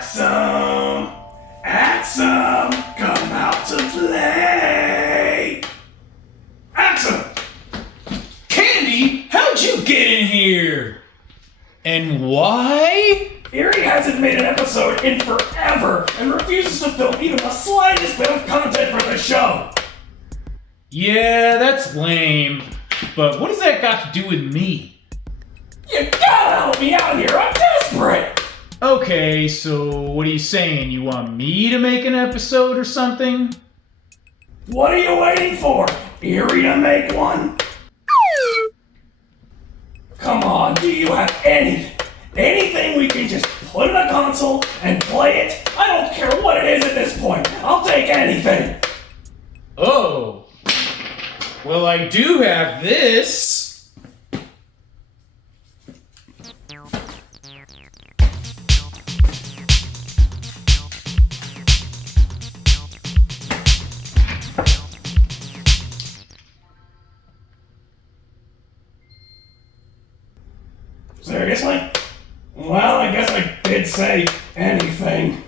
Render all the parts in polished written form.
Axem! Axem! Come out to play! Axem! Candy, how'd you get in here? And why? Erie hasn't made an episode in forever and refuses to film even the slightest bit of content for the show. Yeah, that's lame. But what does that got to do with me? You gotta help me out here, I'm desperate! Okay, so what are you saying? You want me to make an episode or something? What are you waiting for? Erie to make one? Come on, do you have anything we can just put in a console and play it? I don't care what it is at this point. I'll take anything. Oh. Well, I do have this. Seriously? Well, I guess I did say anything.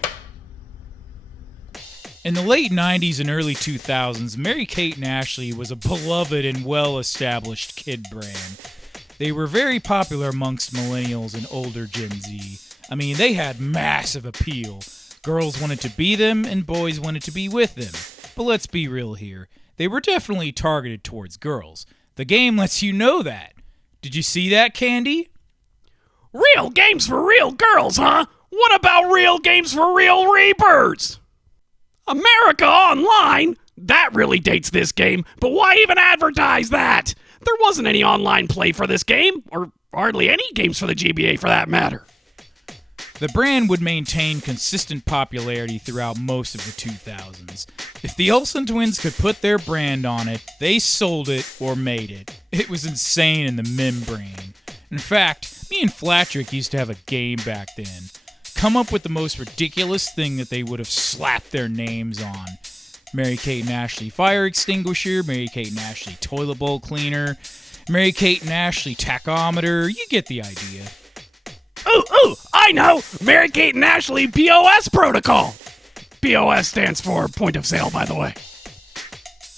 In the late 90s and early 2000s, Mary-Kate and Ashley was a beloved and well-established kid brand. They were very popular amongst millennials and older Gen Z. I mean, they had massive appeal. Girls wanted to be them and boys wanted to be with them. But let's be real here. They were definitely targeted towards girls. The game lets you know that. Did you see that, Candy? Real games for real girls, huh? What about real games for real Reapers? America Online? That really dates this game, but why even advertise that? There wasn't any online play for this game, or hardly any games for the GBA for that matter. The brand would maintain consistent popularity throughout most of the 2000s. If the Olsen twins could put their brand on it, they sold it or made it. It was insane in the membrane. In fact, me and Flatrick used to have a game back then. Come up with the most ridiculous thing that they would have slapped their names on. Mary-Kate and Ashley fire extinguisher, Mary-Kate and Ashley toilet bowl cleaner, Mary-Kate and Ashley tachometer, you get the idea. Ooh, I know! Mary-Kate and Ashley POS protocol! POS stands for point of sale, by the way.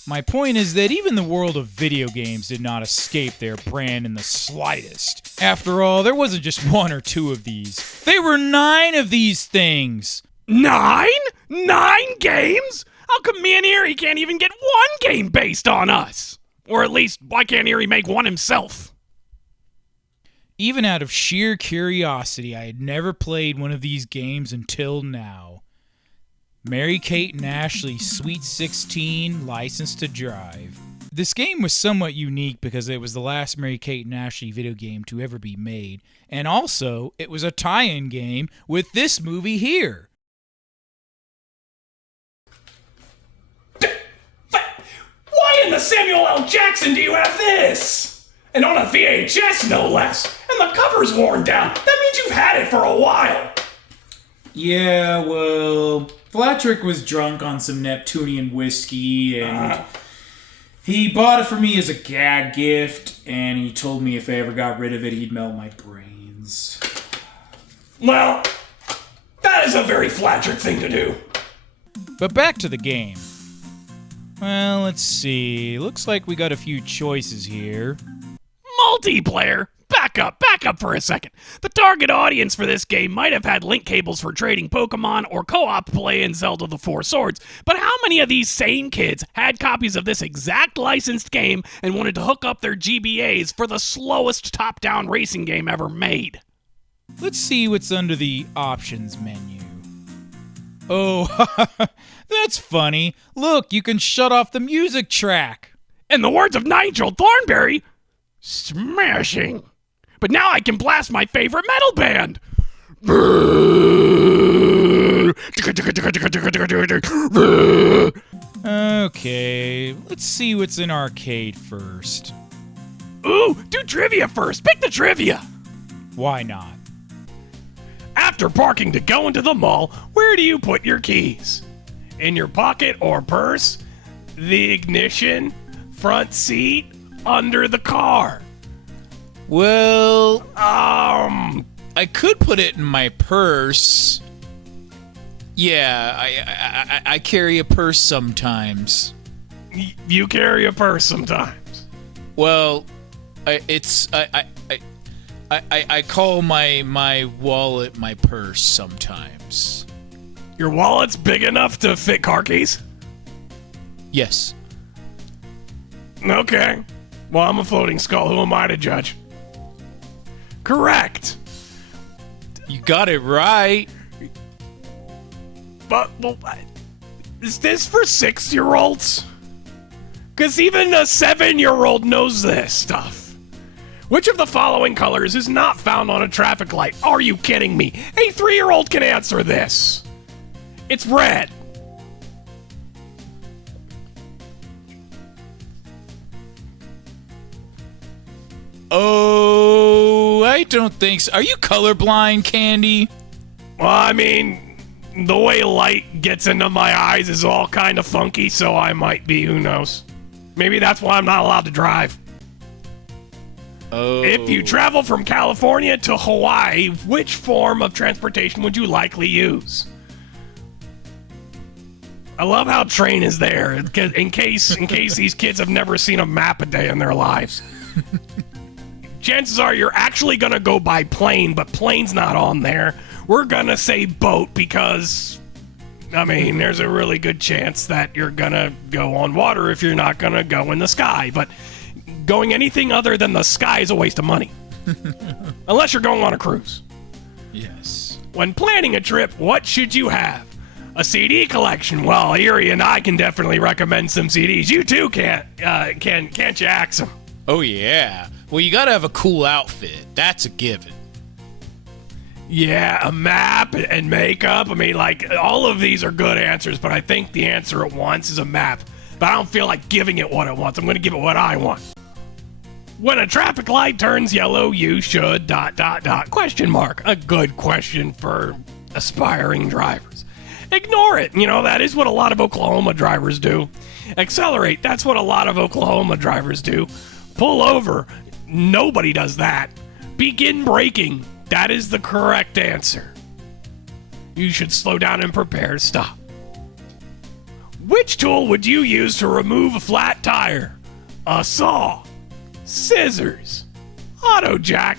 My point is that even the world of video games did not escape their brand in the slightest. After all, there wasn't just one or two of these. There were 9 of these things! 9? 9 games? How come me and Erie can't even get one game based on us? Or at least, why can't Erie make one himself? Even out of sheer curiosity, I had never played one of these games until now. Mary-Kate and Ashley Sweet 16 License to Drive. This game was somewhat unique because it was the last Mary-Kate and Ashley video game to ever be made, and also it was a tie-in game with this movie here. Why in the Samuel L. Jackson do you have this? And on a VHS, no less. And the cover's worn down. That means you've had it for a while. Yeah, well, Flatrick was drunk on some Neptunian whiskey, and he bought it for me as a gag gift, and he told me if I ever got rid of it, he'd melt my brains. Well, that is a very Flatrick thing to do. But back to the game. Well, let's see. Looks like we got a few choices here. Multiplayer? Back up for a second. The target audience for this game might have had link cables for trading Pokemon or co-op play in Zelda the Four Swords, but how many of these same kids had copies of this exact licensed game and wanted to hook up their GBAs for the slowest top-down racing game ever made? Let's see what's under the options menu. Oh, that's funny. Look, you can shut off the music track. In the words of Nigel Thornberry, smashing. But now I can blast my favorite metal band. Okay, let's see what's in arcade first. Ooh, do trivia first. Pick the trivia. Why not? After parking to go into the mall, where do you put your keys? In your pocket or purse? The ignition? Front seat? Under the car? Well, I could put it in my purse. Yeah, I carry a purse sometimes. You carry a purse sometimes. Well, I call my wallet my purse sometimes. Your wallet's big enough to fit car keys? Yes. Okay. Well, I'm a floating skull. Who am I to judge? Correct. You got it right. But, well, is this for 6-year-olds? Because even a 7-year-old knows this stuff. Which of the following colors is not found on a traffic light? Are you kidding me? A 3-year-old can answer this. It's red. Oh, I don't think so. Are you colorblind, Candy? Well, I mean, the way light gets into my eyes is all kind of funky, so I might be. Who knows? Maybe that's why I'm not allowed to drive. Oh. If you travel from California to Hawaii, which form of transportation would you likely use? I love how train is there, in case these kids have never seen a map a day in their lives. Chances are you're actually gonna go by plane, but plane's not on there. We're gonna say boat because, I mean, there's a really good chance that you're gonna go on water if you're not gonna go in the sky. But going anything other than the sky is a waste of money. Unless you're going on a cruise. Yes. When planning a trip, what should you have? A CD collection. Well, Erie and I can definitely recommend some CDs. You too can't you, Axem? Oh, yeah. Well, you gotta have a cool outfit. That's a given. Yeah, a map and makeup. I mean, like, all of these are good answers, but I think the answer it wants is a map. But I don't feel like giving it what it wants. I'm going to give it what I want. When a traffic light turns yellow, you should ... question mark. A good question for aspiring drivers. Ignore it. You know, that is what a lot of Oklahoma drivers do. Accelerate. That's what a lot of Oklahoma drivers do. Pull over. Nobody does that. Begin braking. That is the correct answer. You should slow down and prepare to stop. Which tool would you use to remove a flat tire? A saw, scissors, auto jack,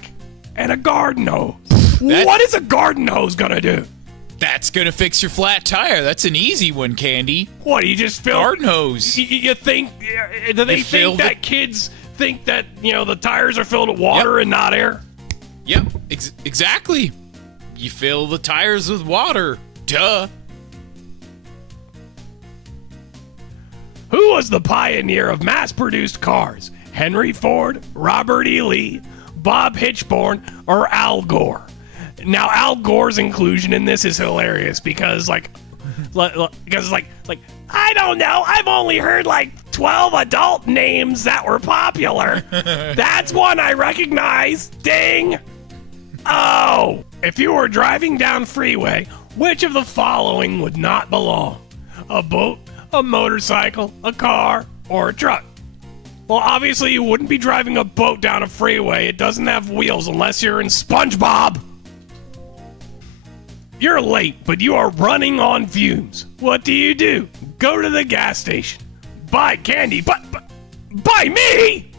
and a garden hose. What is a garden hose gonna do? That's gonna fix your flat tire. That's an easy one, Candy. What, do you just fill... Garden hose. You think... Do they think that kids think that, you know, the tires are filled with water and not air? Yep, exactly. You fill the tires with water. Duh. Who was the pioneer of mass-produced cars? Henry Ford, Robert E. Lee, Bob Hitchborn, or Al Gore? Now, Al Gore's inclusion in this is hilarious because, I don't know. I've only heard, 12 adult names that were popular. That's one I recognize. Ding. Oh. If you were driving down freeway, which of the following would not belong? A boat, a motorcycle, a car, or a truck? Well, obviously you wouldn't be driving a boat down a freeway. It doesn't have wheels unless you're in SpongeBob. You're late, but you are running on fumes. What do? Go to the gas station. Buy candy, but buy me?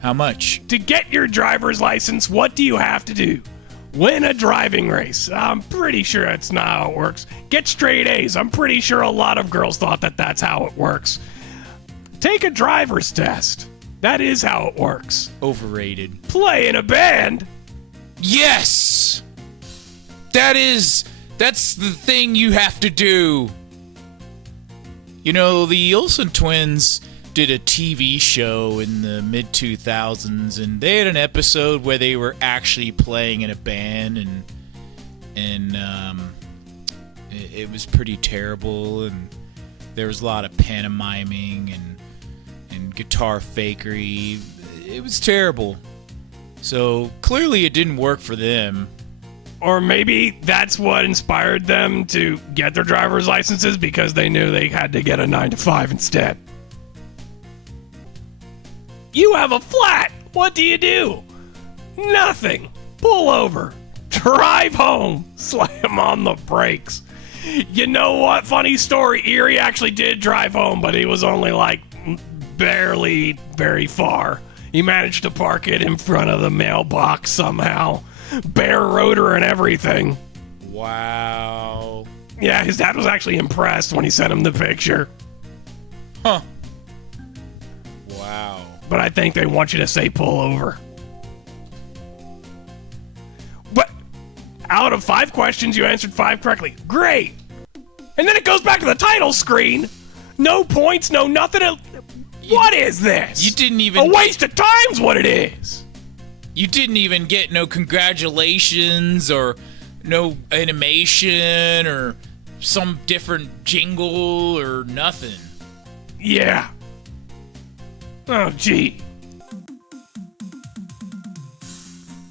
How much? To get your driver's license, what do you have to do? Win a driving race. I'm pretty sure that's not how it works. Get straight A's. I'm pretty sure a lot of girls thought that that's how it works. Take a driver's test. That is how it works. Overrated. Play in a band. Yes! That's the thing you have to do. You know, the Olsen twins did a TV show in the mid-2000s, and they had an episode where they were actually playing in a band, and it was pretty terrible, and there was a lot of pantomiming and guitar fakery. It was terrible. So clearly it didn't work for them. Or maybe that's what inspired them to get their driver's licenses, because they knew they had to get a 9-to-5 instead. You have a flat. What do? Nothing. Pull over. Drive home. Slam on the brakes. You know what? Funny story. Erie actually did drive home, but he was only like barely very far. He managed to park it in front of the mailbox somehow. Bare rotor and everything. Wow. Yeah, his dad was actually impressed when he sent him the picture. Huh. Wow. But I think they want you to say pull over. But out of 5 questions, you answered 5 correctly. Great. And then it goes back to the title screen. No points, no nothing. What is this? You didn't even... A waste of time's what it is. You didn't even get no congratulations or no animation or some different jingle or nothing. Yeah. Oh, gee.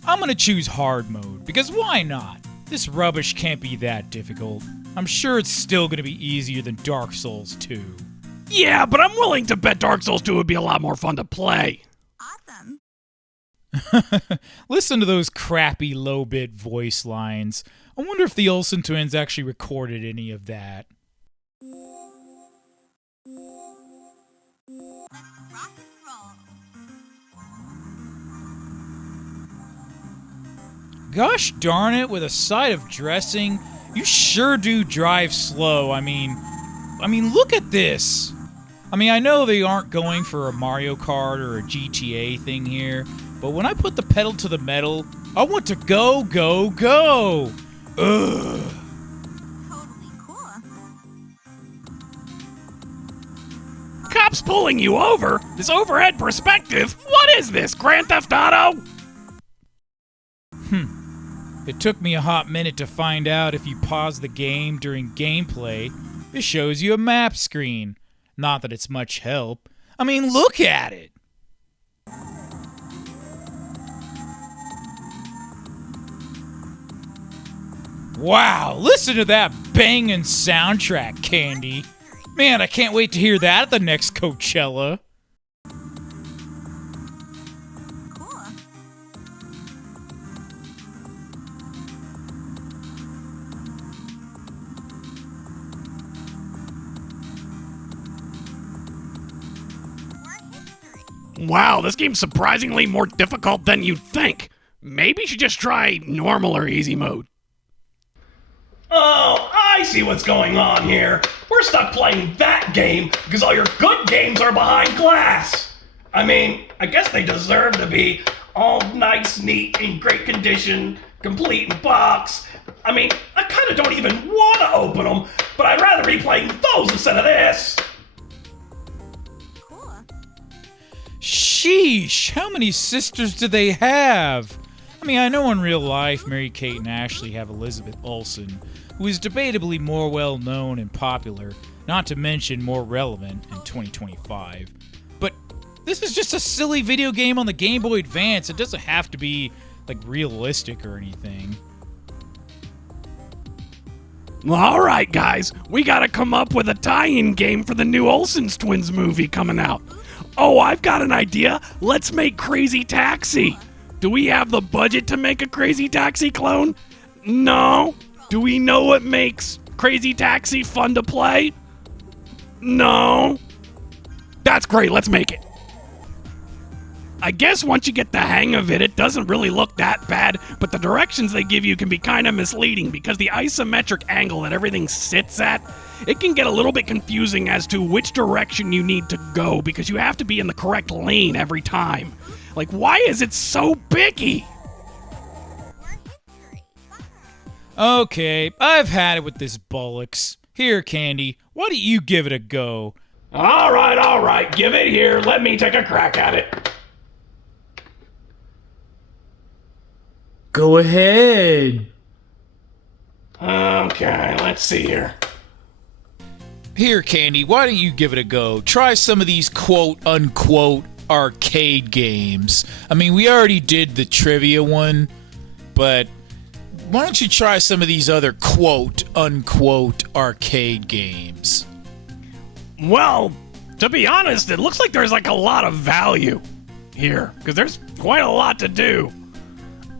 I'm gonna choose hard mode, because why not? This rubbish can't be that difficult. I'm sure it's still gonna be easier than Dark Souls 2. Yeah, but I'm willing to bet Dark Souls 2 would be a lot more fun to play. Awesome. Listen to those crappy low-bit voice lines. I wonder if the Olsen twins actually recorded any of that. Gosh darn it, with a side of dressing, you sure do drive slow. I mean, look at this. I mean, I know they aren't going for a Mario Kart or a GTA thing here, but when I put the pedal to the metal, I want to go, go, go. Ugh. Totally cool. Cops pulling you over? This overhead perspective? What is this, Grand Theft Auto? It took me a hot minute to find out if you pause the game during gameplay, it shows you a map screen. Not that it's much help. I mean, look at it! Wow, listen to that banging soundtrack, Candy. Man, I can't wait to hear that at the next Coachella. Wow, this game's surprisingly more difficult than you'd think. Maybe you should just try normal or easy mode. Oh, I see what's going on here. We're stuck playing that game because all your good games are behind glass. I mean, I guess they deserve to be all nice, neat, in great condition, complete in box. I mean, I kind of don't even want to open them, but I'd rather be playing those instead of this. Sheesh, how many sisters do they have? I mean, I know in real life Mary-Kate and Ashley have Elizabeth Olsen, who is debatably more well-known and popular, not to mention more relevant in 2025. But this is just a silly video game on the Game Boy Advance. It doesn't have to be, like, realistic or anything. All right, guys, we gotta come up with a tie-in game for the new Olsen's Twins movie coming out. Oh, I've got an idea. Let's make Crazy Taxi. Do we have the budget to make a Crazy Taxi clone? No. Do we know what makes Crazy Taxi fun to play? No. That's great. Let's make it. I guess once you get the hang of it, it doesn't really look that bad, but the directions they give you can be kind of misleading because the isometric angle that everything sits at, it can get a little bit confusing as to which direction you need to go because you have to be in the correct lane every time. Like, why is it so picky? Okay, I've had it with this bollocks. Here, Candy, why don't you give it a go? All right, give it here. Let me take a crack at it. Go ahead. Okay, let's see here. Here, Candy, why don't you give it a go? Try some of these quote-unquote arcade games. I mean, we already did the trivia one, but why don't you try some of these other quote-unquote arcade games? Well, to be honest, it looks like there's like a lot of value here because there's quite a lot to do.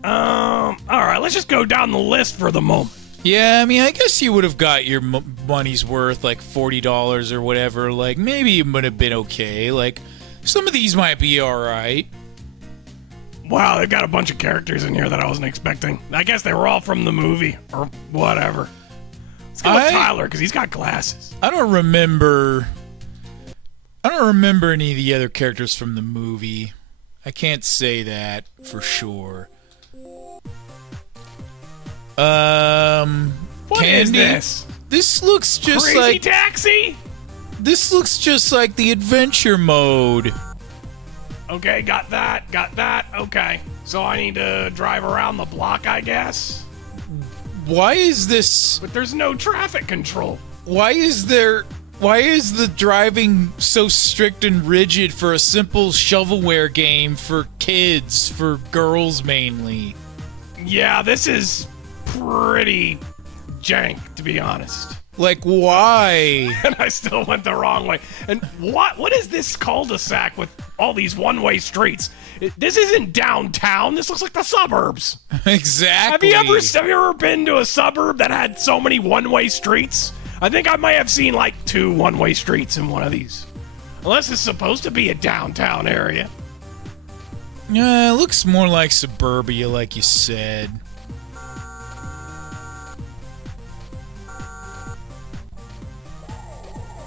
All right, let's just go down the list for the moment. Yeah, I mean, I guess you would have got your money's worth, like $40 or whatever. Like, maybe it would have been okay. Like, some of these might be alright. Wow, they got a bunch of characters in here that I wasn't expecting. I guess they were all from the movie, or whatever. Let's go with Tyler, because he's got glasses. I don't remember any of the other characters from the movie. I can't say that for sure. What is this? This looks just Crazy like Taxi? This looks just like the adventure mode. Okay, got that. Okay, so I need to drive around the block, I guess. Why is this? But there's no traffic control. Why is the driving so strict and rigid for a simple shovelware game for kids, for girls mainly? Yeah, this is pretty jank, to be honest. Like, why? And I still went the wrong way. And what is this cul-de-sac with all these one-way streets? This isn't downtown. This looks like the suburbs. Exactly. Have you ever been to a suburb that had so many one-way streets? I think I might have seen like 2 one-way streets in one of these. Unless it's supposed to be a downtown area. Yeah, it looks more like suburbia, like you said.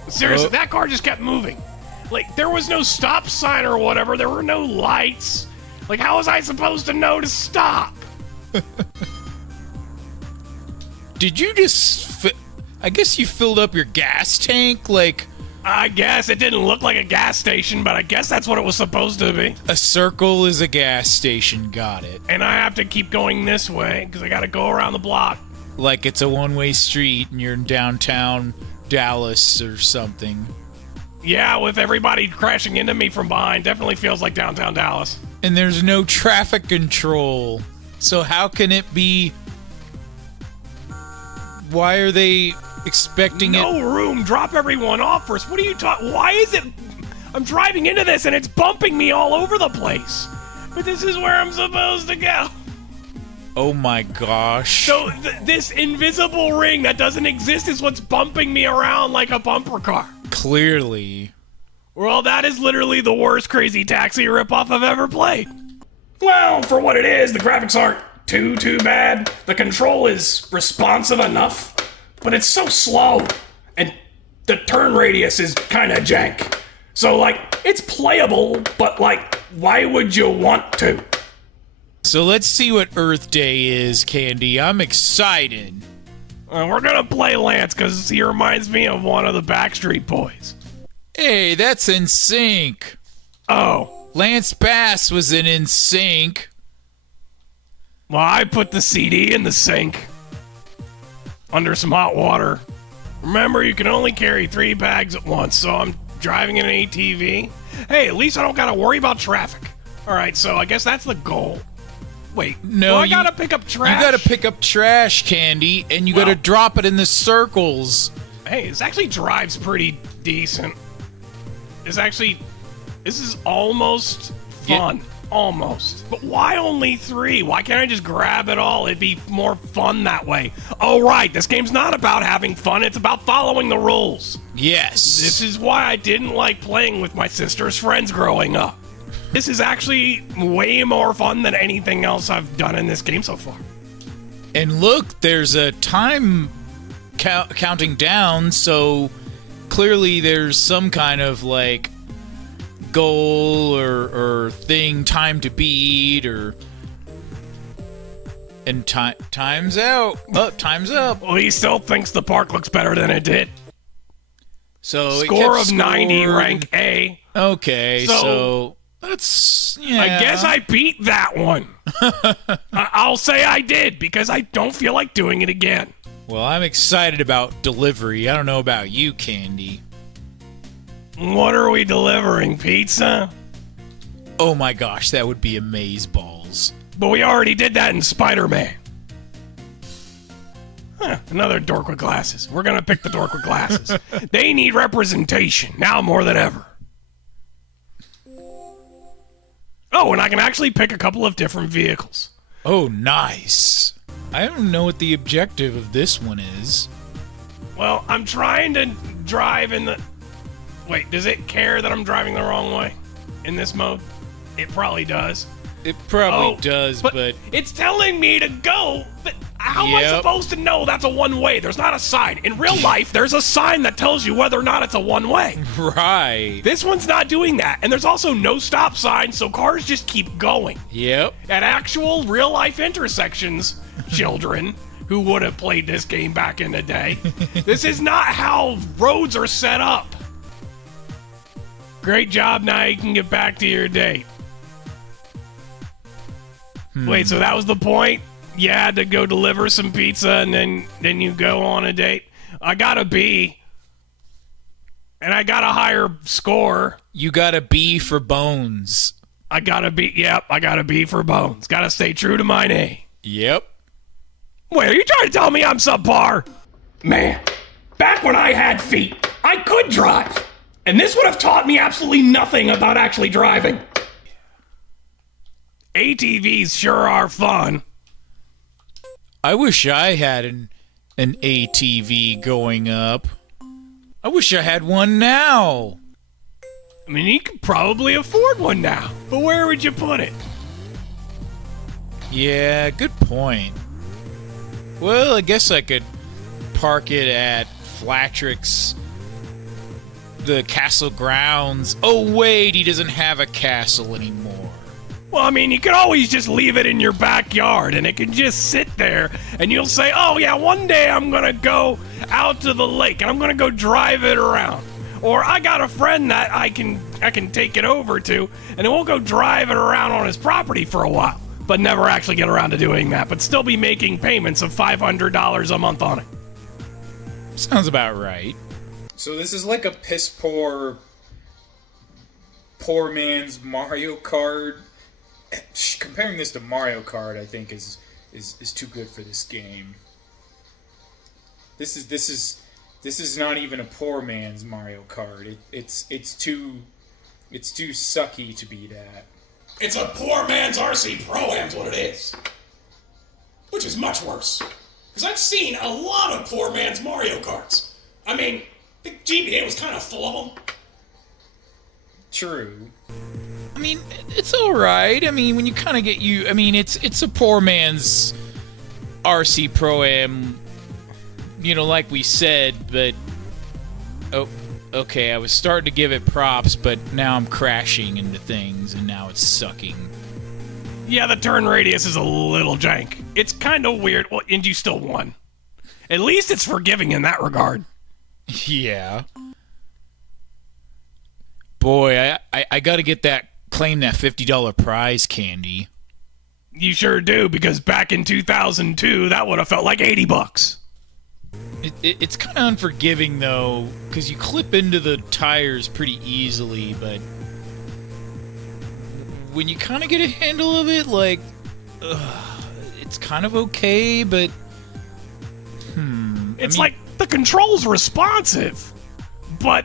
Seriously, that car just kept moving. Like, there was no stop sign or whatever. There were no lights. Like, how was I supposed to know to stop? Did you just... I guess you filled up your gas tank, like... I guess it didn't look like a gas station, but I guess that's what it was supposed to be. A circle is a gas station, got it. And I have to keep going this way, because I gotta go around the block. Like it's a one-way street and you're in downtown Dallas or something. Yeah, with everybody crashing into me from behind, definitely feels like downtown Dallas. And there's no traffic control. So how can it be... Why are they expecting No room, drop everyone off first. What are you talking? Why is it? I'm driving into this and it's bumping me all over the place. But this is where I'm supposed to go. Oh my gosh. So this invisible ring that doesn't exist is what's bumping me around like a bumper car. Clearly. Well, that is literally the worst Crazy Taxi ripoff I've ever played. Well, for what it is, the graphics aren't too bad. The control is responsive enough, but it's so slow, and the turn radius is kind of jank. So, like, it's playable, but, like, why would you want to? So let's see what Earth Day is, Candy. I'm excited. We're gonna play Lance, because he reminds me of one of the Backstreet Boys. Hey, that's NSYNC. Oh. Lance Bass was in NSYNC. Well, I put the CD in the sink. Under some hot water. Remember, you can only carry 3 bags at once, so I'm driving in an ATV. Hey, at least I don't gotta worry about traffic. Alright, so I guess that's the goal. Wait, no, I gotta pick up trash? You gotta pick up trash, Candy, and you gotta drop it in the circles. Hey, this actually drives pretty decent. This is almost fun. Almost. But why only 3? Why can't I just grab it all? It'd be more fun that way. Oh, right. This game's not about having fun. It's about following the rules. Yes. This is why I didn't like playing with my sister's friends growing up. This is actually way more fun than anything else I've done in this game so far. And look, there's a time counting down, so clearly there's some kind of, like, goal or thing, time to beat, or... And time's out. Oh, time's up. Well, he still thinks the park looks better than it did. So Score of 90, rank A. Okay, so that's... Yeah. I guess I beat that one. I'll say I did, because I don't feel like doing it again. Well, I'm excited about delivery. I don't know about you, Candy. What are we delivering, pizza? Oh my gosh, that would be amazeballs. But we already did that in Spider-Man. Huh, another dork with glasses. We're gonna pick the dork with glasses. They need representation, now more than ever. Oh, and I can actually pick a couple of different vehicles. Oh, nice. I don't know what the objective of this one is. Well, I'm trying to drive in the... Wait, does it care that I'm driving the wrong way in this mode? It probably does. It probably does, but... it's telling me to go. But how am I supposed to know that's a one-way? There's not a sign. In real life, there's a sign that tells you whether or not it's a one-way. Right. This one's not doing that. And there's also no stop sign, so cars just keep going. Yep. At actual real-life intersections, children who would have played this game back in the day, this is not how roads are set up. Great job, now you can get back to your date. Wait, so that was the point? You had to go deliver some pizza and then you go on a date? I got a B. And I got a higher score. You got a B for bones. I got a B, yep, I got a B for bones. Gotta stay true to mine A. Yep. Wait, are you trying to tell me I'm subpar? Man, back when I had feet, I could drive. And this would have taught me absolutely nothing about actually driving. ATVs sure are fun. I wish I had an ATV going up. I wish I had one now. I mean, you could probably afford one now. But where would you put it? Yeah, good point. Well, I guess I could park it at Flatrick's, the castle grounds. Oh, wait, he doesn't have a castle anymore. Well, I mean, you could always just leave it in your backyard and it can just sit there and you'll say, oh yeah, one day I'm gonna go out to the lake and I'm gonna go drive it around. Or I got a friend that I can take it over to and then we'll go drive it around on his property for a while. But never actually get around to doing that, but still be making payments of $500 a month on it. Sounds about right. So this is like a piss poor man's Mario Kart. Comparing this to Mario Kart, I think is too good for this game. This is not even a poor man's Mario Kart. It's too sucky to be that. It's a poor man's RC Pro-Am's what it is. Which is much worse. Because I've seen a lot of poor man's Mario Karts. I mean, the GBA was kind of full of them. True. I mean, it's alright. I mean, when you kind of get it's a poor man's RC Pro-Am, like we said, but... Oh, okay, I was starting to give it props, but now I'm crashing into things, and now it's sucking. Yeah, the turn radius is a little jank. It's kind of weird. Well, and you still won. At least it's forgiving in that regard. Yeah. Boy, I gotta claim that $50 prize candy. You sure do, because back in 2002, that would have felt like $80. It's kind of unforgiving, though, because you clip into the tires pretty easily, but when you kind of get a handle of it, it's kind of okay, but... It's like the control's responsive, but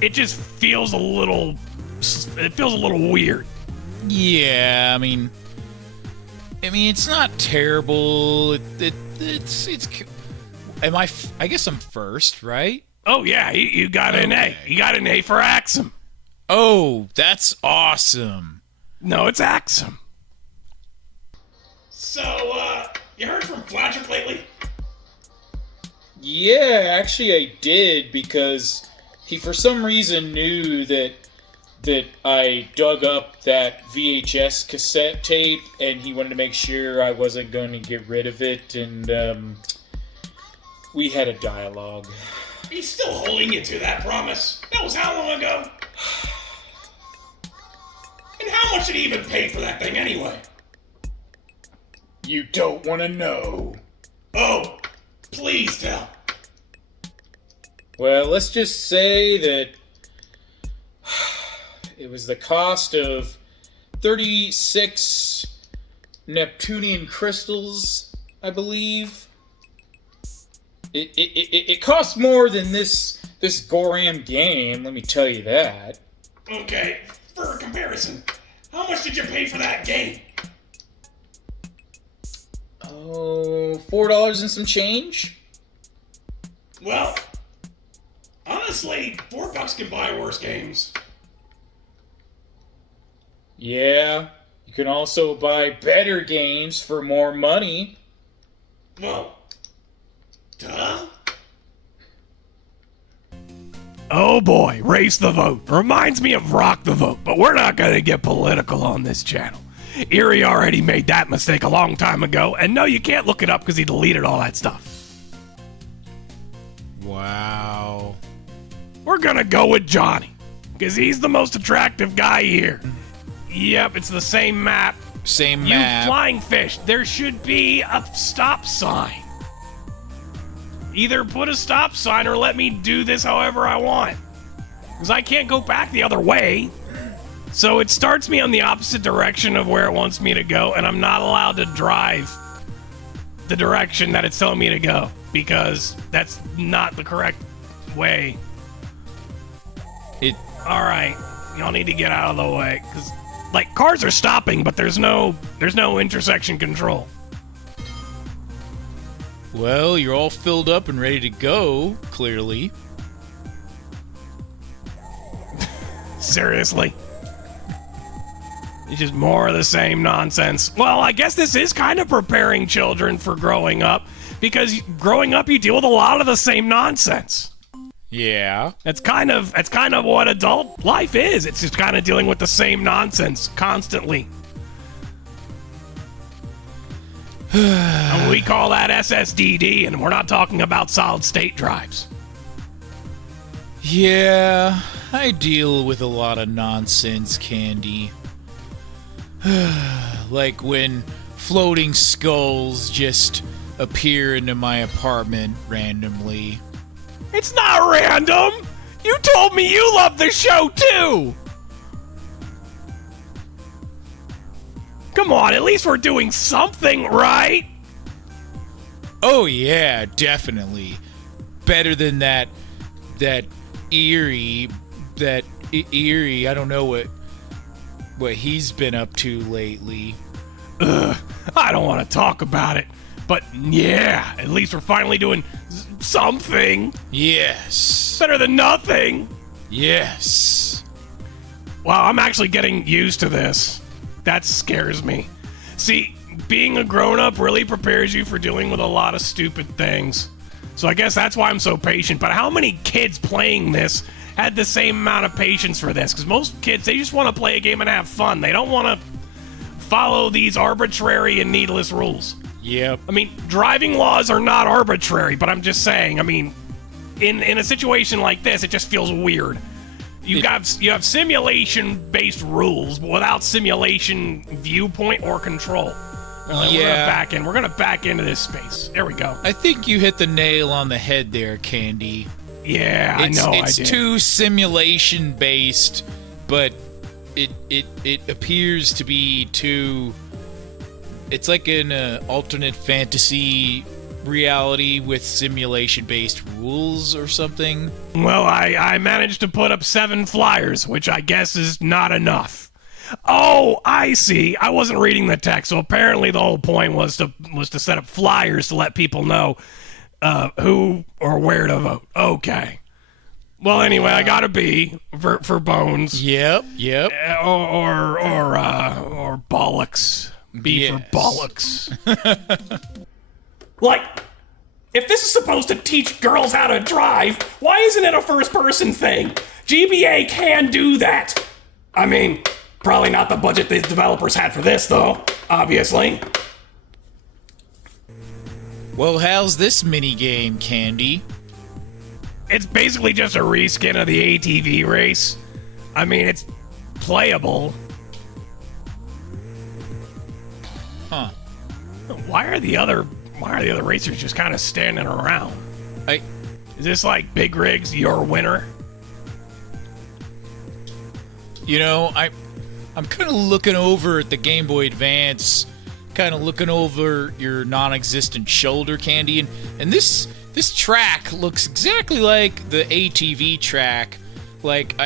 it just feels a little... It feels a little weird. Yeah, I mean, it's not terrible. It's. I guess I'm first, right? Oh yeah, you got an A. You got an A for Axem. Oh, that's awesome. No, it's Axem. So, you heard from Flatrick lately? Yeah, actually I did, because he for some reason knew that I dug up that VHS cassette tape, and he wanted to make sure I wasn't going to get rid of it, and we had a dialogue. He's still holding you to that promise. That was how long ago? And how much did he even pay for that thing anyway? You don't want to know. Oh, please tell. Well, let's just say that it was the cost of 36 Neptunian crystals, I believe. It costs more than this Goram game, let me tell you that. Okay, for a comparison, how much did you pay for that game? Oh, $4 and some change? Well, honestly, $4 can buy worse games. Yeah, you can also buy better games for more money. Well, duh. Oh boy, Race the Vote. Reminds me of Rock the Vote, but we're not gonna get political on this channel. Erie already made that mistake a long time ago, and no, you can't look it up because he deleted all that stuff. Wow. We're gonna go with Johnny, because he's the most attractive guy here. Yep, it's the same map. Same You map. flying fish, there should be a stop sign. Either put a stop sign or let me do this however I want. Because I can't go back the other way. So it starts me on the opposite direction of where it wants me to go, and I'm not allowed to drive the direction that it's telling me to go. Because that's not the correct way. Alright, y'all need to get out of the way. Because, like, cars are stopping, but there's no intersection control. Well, you're all filled up and ready to go, clearly. Seriously? It's just more of the same nonsense. Well, I guess this is kind of preparing children for growing up, because growing up you deal with a lot of the same nonsense. Yeah. That's kind of what adult life is. It's just kind of dealing with the same nonsense constantly. And we call that SSDD, and we're not talking about solid state drives. Yeah, I deal with a lot of nonsense, Candy. Like when floating skulls just appear into my apartment randomly. It's not random! You told me you love the show too! Come on, at least we're doing something right! Oh yeah, definitely. Better than that Erie, I don't know what he's been up to lately. Ugh, I don't want to talk about it. But yeah, at least we're finally doing something. Yes. Better than nothing. Yes. Wow, I'm actually getting used to this. That scares me. See, being a grown-up really prepares you for dealing with a lot of stupid things. So I guess that's why I'm so patient. But how many kids playing this had the same amount of patience for this? Because most kids, they just want to play a game and have fun. They don't want to follow these arbitrary and needless rules. Yep. I mean, driving laws are not arbitrary, but I'm just saying, I mean, in a situation like this, it just feels weird. You have simulation-based rules, but without simulation viewpoint or control. Yeah. We're gonna back into this space. There we go. I think you hit the nail on the head there, Candy. Yeah, I know. It's too simulation-based, but it appears to be too. It's like an alternate fantasy reality with simulation-based rules or something. Well, I managed to put up 7 flyers, which I guess is not enough. Oh, I see. I wasn't reading the text, so apparently the whole point was to set up flyers to let people know who or where to vote. Okay. Well, anyway, I got a B for Bones. Yep. Or bollocks. B for bollocks. Like, if this is supposed to teach girls how to drive, why isn't it a first-person thing? GBA can do that. I mean, probably not the budget the developers had for this, though, obviously. Well, how's this minigame, Candy? It's basically just a reskin of the ATV race. I mean, it's playable. Huh. Why are the other racers just kind of standing around? Is this like Big Rig's your winner? You know, I'm kind of looking over at the Game Boy Advance, kind of looking over your non-existent shoulder, Candy, and this track looks exactly like the ATV track. Like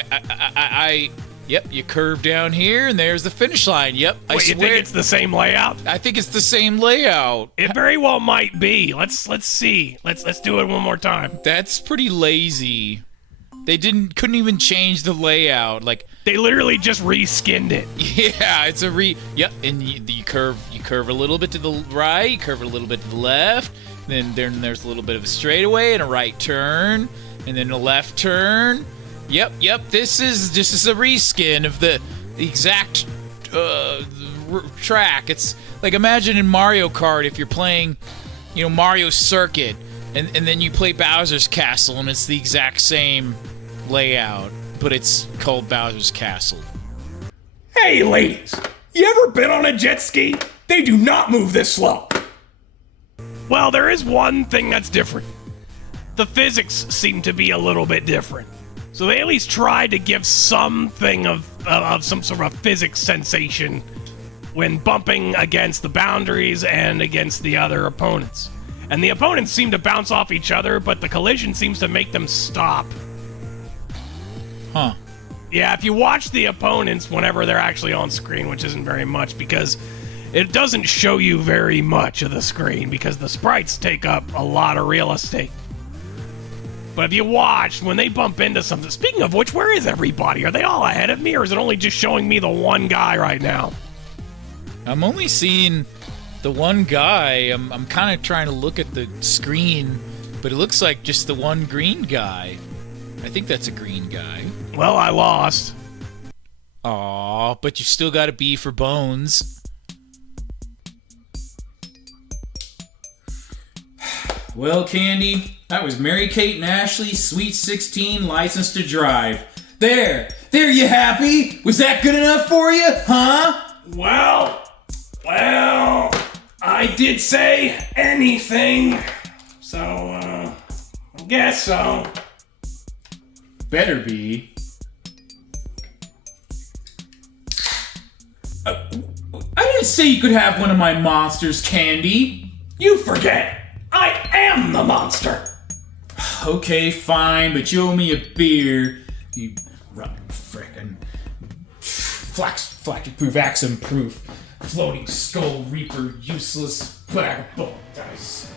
Yep, you curve down here, and there's the finish line. Yep, I Wait, you swear. think it's the same layout? I think it's the same layout. It very well might be. Let's see. Let's do it one more time. That's pretty lazy. They couldn't even change the layout. Like, They literally just reskinned it. yeah, it's a Yep, and you curve a little bit to the right, you curve a little bit to the left. Then there's a little bit of a straightaway and a right turn, and then a left turn. Yep. This is a reskin of the exact track. It's like, imagine in Mario Kart if you're playing, Mario Circuit, and then you play Bowser's Castle, and it's the exact same layout, but it's called Bowser's Castle. Hey, ladies, you ever been on a jet ski? They do not move this slow. Well, there is one thing that's different. The physics seem to be a little bit different. So they at least tried to give something of some sort of physics sensation when bumping against the boundaries and against the other opponents. And the opponents seem to bounce off each other, but the collision seems to make them stop. Huh. Yeah, if you watch the opponents whenever they're actually on screen, which isn't very much because it doesn't show you very much of the screen because the sprites take up a lot of real estate. But if you watch, when they bump into something... Speaking of which, where is everybody? Are they all ahead of me, or is it only just showing me the one guy right now? I'm only seeing the one guy. I'm kind of trying to look at the screen, but it looks like just the one green guy. I think that's a green guy. Well, I lost. Aw, but you still got a B for Bones. Well, Candy, that was Mary-Kate and Ashley, Sweet 16, License to Drive. There you happy? Was that good enough for you, huh? Well, I did say anything, so, I guess so. Better be. I didn't say you could have one of my monsters, Candy. You forget, I am the monster. Okay, fine, but you owe me a beer. You frickin' flash-proof, Axem-proof, floating skull reaper, useless bag of bone dice.